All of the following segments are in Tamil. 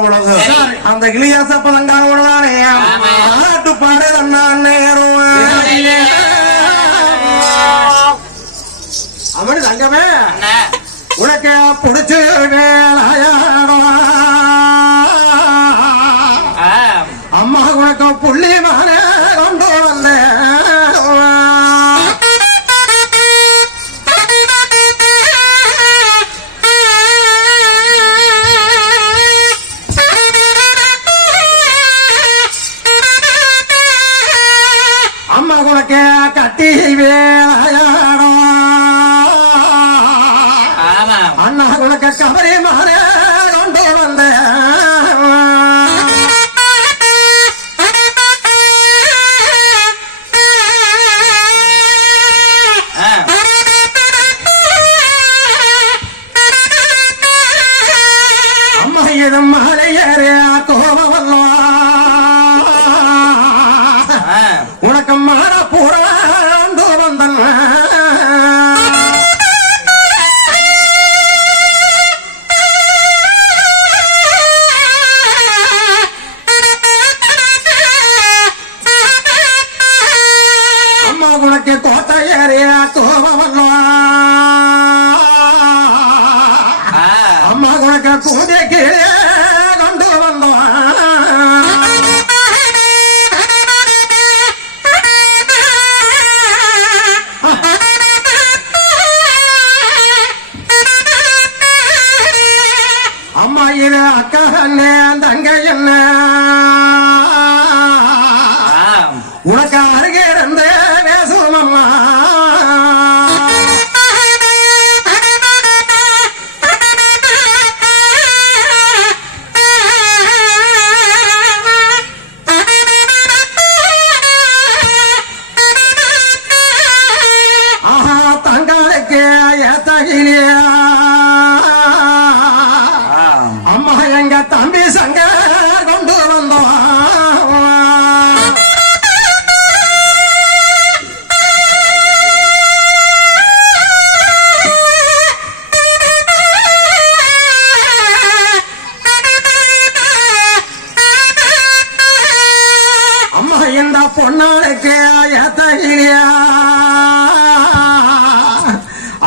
பணம் அந்த இலியாச பழங்கால மலையேறிய கோபமல்லா ஆ, உனக்கு மாற பூராண்டு வந்தன் அம்மா உனக்கு கோட்டை ஏறிய கோபமல்லா ஆ. அம்மா உனக்கு பூஜை கீழே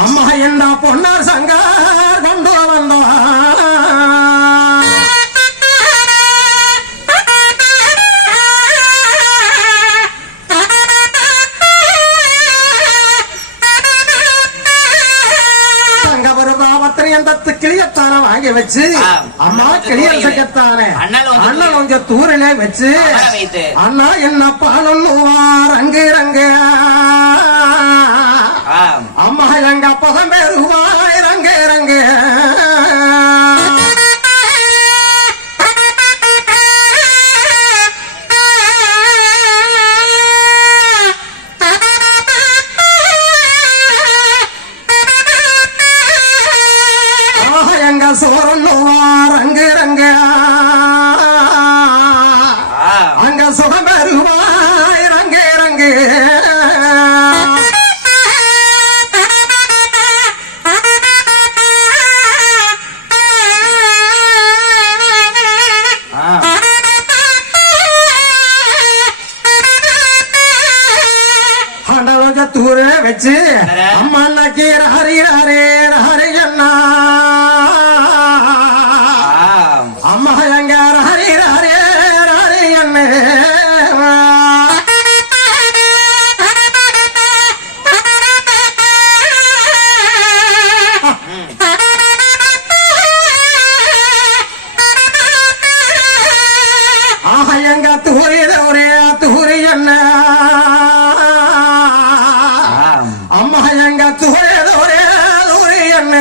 அம்மா என்ன பொண்ணு? அந்த கிளியத்தான வாங்கி வச்சு. அம்மா கிளியல் சக்கத்தானே அண்ணன் கொஞ்சம் தூரிலே வச்சு. அண்ணா என்ன பாலும் ரங்கு ரங்கு ஆம். அம்மா எங்க அப்பதான் தூரி ஒரே தூரி என்ன. அம்மா எங்க தூரி ஒரே தூரி என்ன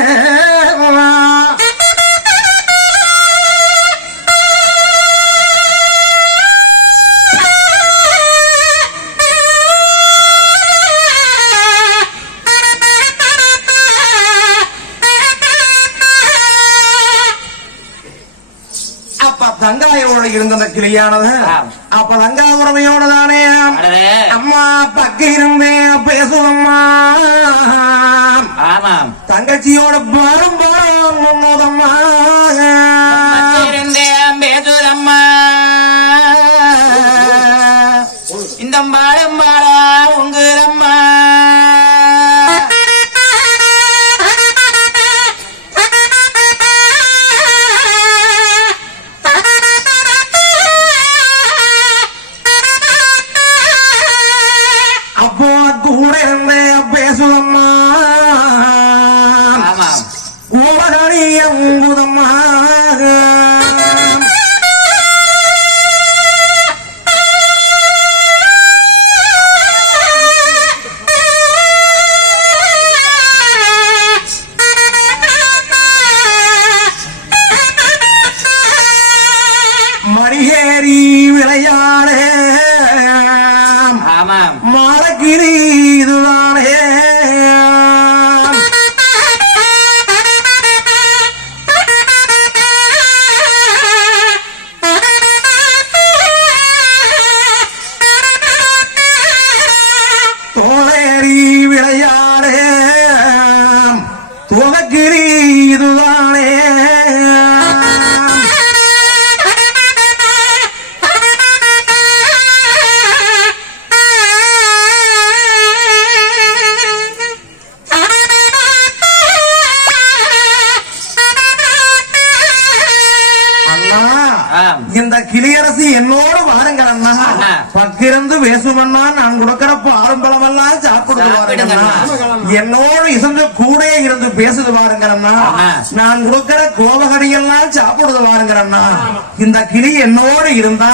அப்ப தங்காயோட இருந்த அந்த கிளியானது ஆம். அப்ப தங்கா உறவையோட தானே. அம்மா பக்க இருந்தேன் பேசுவம்மா தங்கச்சியோட பாரம் பாரம் முன்னோதம்மா இந்த கிளியரசி என்னோட அண்ணா. பக்கிருந்து பேசுமண்ணா நான் கொடுக்கிற பாரம்பலம் எல்லாம் அண்ணா. என்னோட இசைந்து கூட இருந்து பேசுது அண்ணா. நான் கொடுக்கிற கோபகடி எல்லாம் சாப்பிடுது பாருங்கள் அண்ணா இந்த கிளி என்னோட இருந்தா.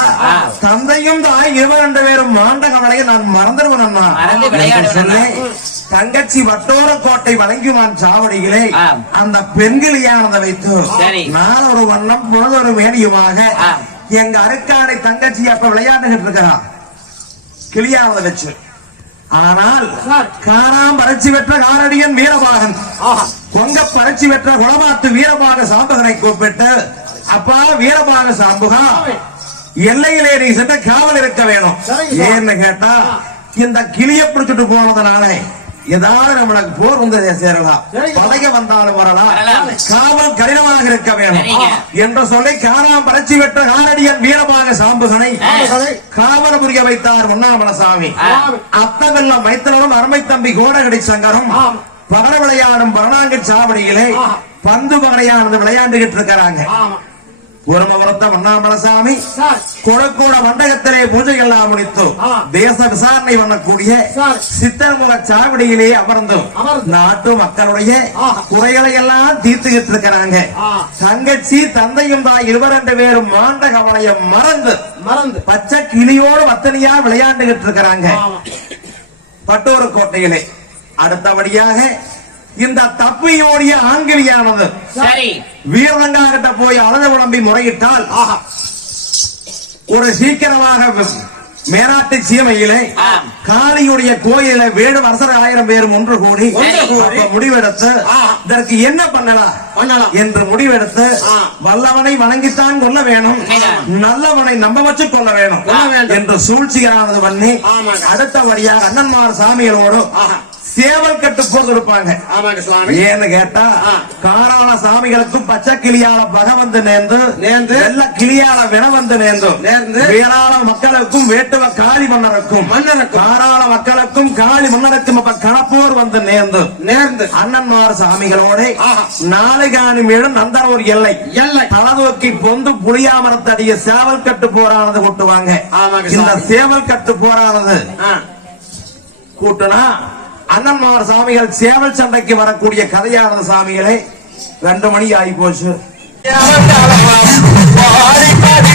தந்தையும் தாய் இருவர் ரெண்டு பேரும் மாண்ட கவலையை நான் மறந்துடுவேன் அண்ணா தங்கச்சி வட்டோர கோட்டை வழங்குவான் சாவடிகளே. அந்த பெண்கிளியானதை வைத்து. நான் ஒரு வண்ணம் பொழுது ஒரு மேனியுமாக ஆம். எங்க அருக்காடை தங்கச்சி அப்ப விளையாண்டுகிட்டு இருக்கிறான் கிளியானதை வச்சு. ஆனால் காணாம் பறட்சி பெற்ற காரடியன் வீரபாகன். கொங்க பறட்சி பெற்ற குளமாத்து வீரபாக சாம்பகனை கூப்பிட்டு அப்பா வீரபாக சாம்புகா. எல்லையிலே நீ சென்று காவல் இருக்க வேணும். ஏன்னு கேட்டா இந்த கிளிய பிடிச்சிட்டு போனதுனால ஏதாவது நம்மளுக்கு போர் வந்து சேரலாம் பழைய வந்தாலும் வரலாம். காவல் கடினமாக இருக்க வேணும். என்று சொல்லி காணாம் பறட்சி பெற்ற காரடியன் வீரபாக சாம்புகனை. காவல் புரிய வைத்தார் முன்னாமலசாமி. ஆ. அத்தவெல்லாம் மைத்தனும் அருமை தம்பி கோடகடி சங்கரும் பகர விளையாடும் பரணாங்கு சாவடியிலே பந்து பகடையானது விளையாண்டுகிட்டு இருக்கிறாங்க. மன்னாமலசாமி குழக்கூட மண்டகத்திலே பூஜை எல்லாம் முடித்து தேச விசாரணை பண்ணக்கூடிய சித்தர்முக சாவடியிலே அமர்ந்து. நாட்டு மக்களுடைய குறைகளை எல்லாம் தீர்த்துக்கிட்டு இருக்கிறாங்க தங்கச்சி தந்தையும் தாய் இருவர் ரெண்டு பேரும் மாண்ட கவலையை மறந்து மறந்து. பச்சை கிளியோடு வத்தனியா விளையாண்டுகிட்டு இருக்கிறாங்க பட்டோரு கோட்டையிலே அடுத்தபடியாக இந்த தப்பியோடைய ஆண்கிளியானது சரி வீரலங்கா கிட்ட போய் அழுத விளம்பி முறையிட்டால் ஒரு சீக்கிரமாக மேனாட்டு சீமையிலே. காளியுடைய கோயில வேடு அரசர் ஆயிரம் பேரும் ஒன்று கூடி முடிவெடுத்து. இதற்கு என்ன பண்ணலாம் பண்ணலாம். என்று முடிவெடுத்து. வல்லவனை வணங்கித்தான் கொள்ள வேணும். நல்லவனை நம்ப வச்சு கொள்ள வேணும். என்று சூழ்ச்சிகளானது பண்ணி. அடுத்தபடியாக அண்ணன்மார் சாமிகளோடு. சேவல் கட்டு போர் கொடுப்பாங்க ஏன்னு கேட்டா ஆ. காராள சாமிகளுக்கும் பச்சை கிளியால பகவந்து நேர்ந்து நேர்ந்து. வெள்ள கிளியால வினவந்து நேர்ந்து நேர்ந்து. வீராள மக்களுக்கும் வேட்டுவ காளி மன்னருக்கும் மன்னருக்கும். காராள மக்களுக்கும் காளி மன்னருக்கும் அப்ப கணப்போர் வந்து நேர்ந்து நேர்ந்து அண்ணன்மார் சாமிகளோட. நாளைகாணி மேலும் நந்தனூர் எல்லை எல்லை. தலதோக்கி பொந்து புளியாமரத்தடிய சேவல் கட்டு போரானது கூட்டுவாங்க இந்த. சேவல் கட்டு போரானது. கூட்டுனா அண்ணன்மார் சாமிகள் சேவல் சண்டைக்கு வரக்கூடிய கதையானது சாமிகளை ரெண்டு மணி ஆகி போச்சு பாடி பாடி